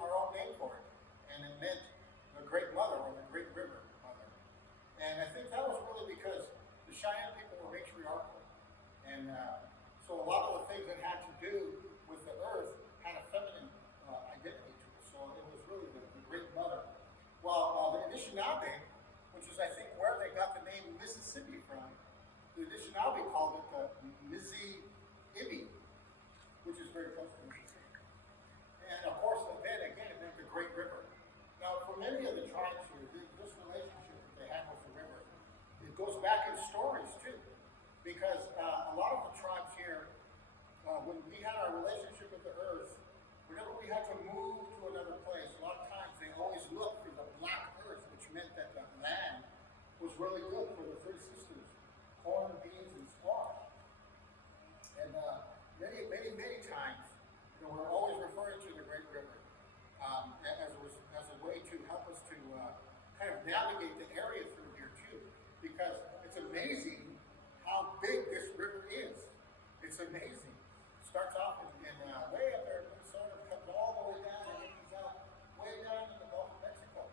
our own name for it, and it meant the Great Mother or the Great River Mother. And I think that was really because the Cheyenne people were matriarchal, and so a lot of the things that had to do with the earth had a feminine identity to it. So it was really the Great Mother. Well, the Anishinaabe, which is I think where they got the name Mississippi from, the Anishinaabe called it the Mizi-Ibi, which is very close to Mississippi. And of course, then again, it meant the Great River. Now, for many of the tribes here, this relationship that they have with the river, it goes back in stories too, because a lot of the tribes here, when we had our relationship with the earth, whenever we had to move to another place, a lot of times they always looked for the black earth, which meant that the land was really good for the three sisters, corn, beans, and squash. And many times, we're always referring to the Great River as a way to help us to kind of navigate the area through here too, because it's amazing how big this river is. It's amazing. It starts off in way up there in Minnesota, comes all the way down, and it comes out way down in the Gulf of Mexico.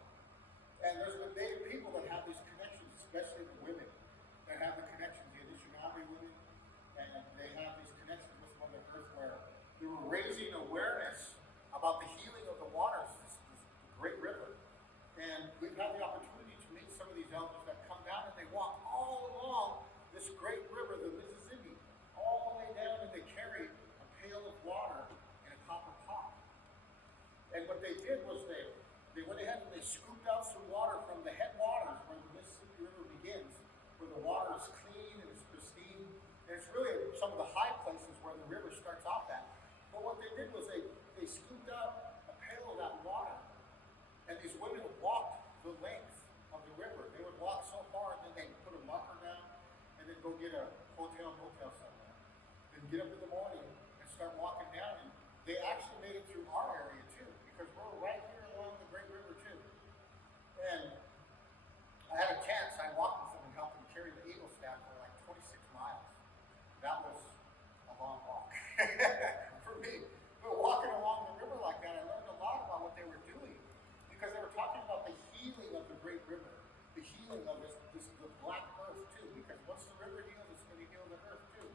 And there's the Native people that have these connections, especially the women that have the connections, the Anishinaabe women, and they have these connections with Mother Earth where they were raising awareness about the healing of the waters, this great river. And we've had the opportunity to meet some of these elders that come down and they walk all along this great river, the Mississippi, all the way down, and they carry a pail of water in a copper pot. And what they did was they went ahead and they scooped out some water from the headwaters where the Mississippi River begins, where the water is clean and it's pristine. And it's really some of the high places where the river starts off at. But what they did was they scooped out a pail of that water, and these women walked the length of the river. They would walk so far, and then they'd put a marker down, and then go get a motel somewhere. Then get up in the morning and start walking down, and they actually made it through our area too, because we're right here along the Great River too. And I had a chance, I walked with them and helped them carry the eagle staff for like 26 miles. That was a long walk for me. But walking along the river like that, I learned a lot about what they were doing, because they were talking about the healing of the Great River, the healing of the black earth too, because once the river heals, it's going to heal the earth too.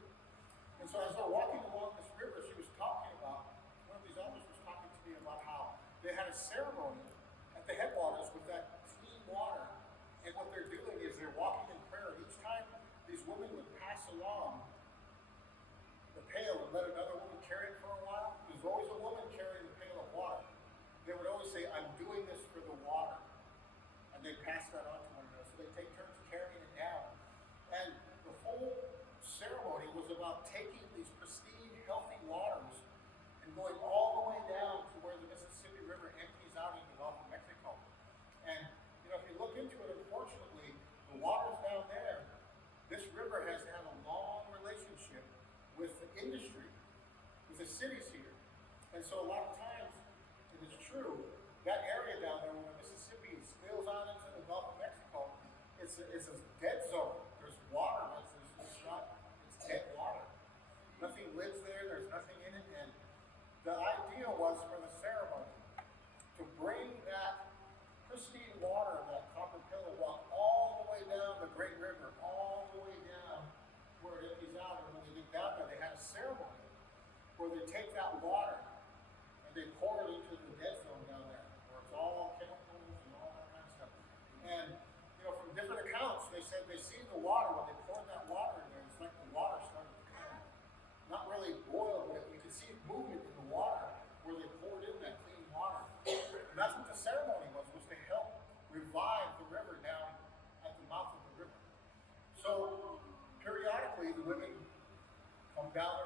And so as they're walking along this river, she was talking about, one of these elders was talking to me about how they had a ceremony at the headwaters with that clean water, and what they're doing is they're walking in prayer. Each time these women would pass along the pail and let another woman carry it for a while, there's always a woman carrying the pail of water. They would always say, I'm doing this for the water. And they pass that on to one another. So they take turns carrying it down. And the whole ceremony was about taking these pristine, healthy waters and going all the way down to where the Mississippi River empties out into the Gulf of Mexico. And if you look into it, unfortunately, the waters down there, this river has had a long relationship with the industry, with the cities here. And so a lot of times, and it's true, that area down there, when the Mississippi spills out into the Gulf of Mexico, it's a dead zone. There's water, it's dead water. Nothing lives there, there's nothing in it. And the idea was for the ceremony to bring that pristine water, that copper pillar, walk all the way down the Great River, all the way down where it empties out. And when they get down there, they had a ceremony where they take that water and they pour it into the dead zone down there, where it's all chemicals and all that kind of stuff. And from different accounts, they said they seen the water when they poured that water in there. It's like the water started to kind of not really boil, but you could see movement in the water where they poured in that clean water. And that's what the ceremony was to help revive the river down at the mouth of the river. So periodically, the women come down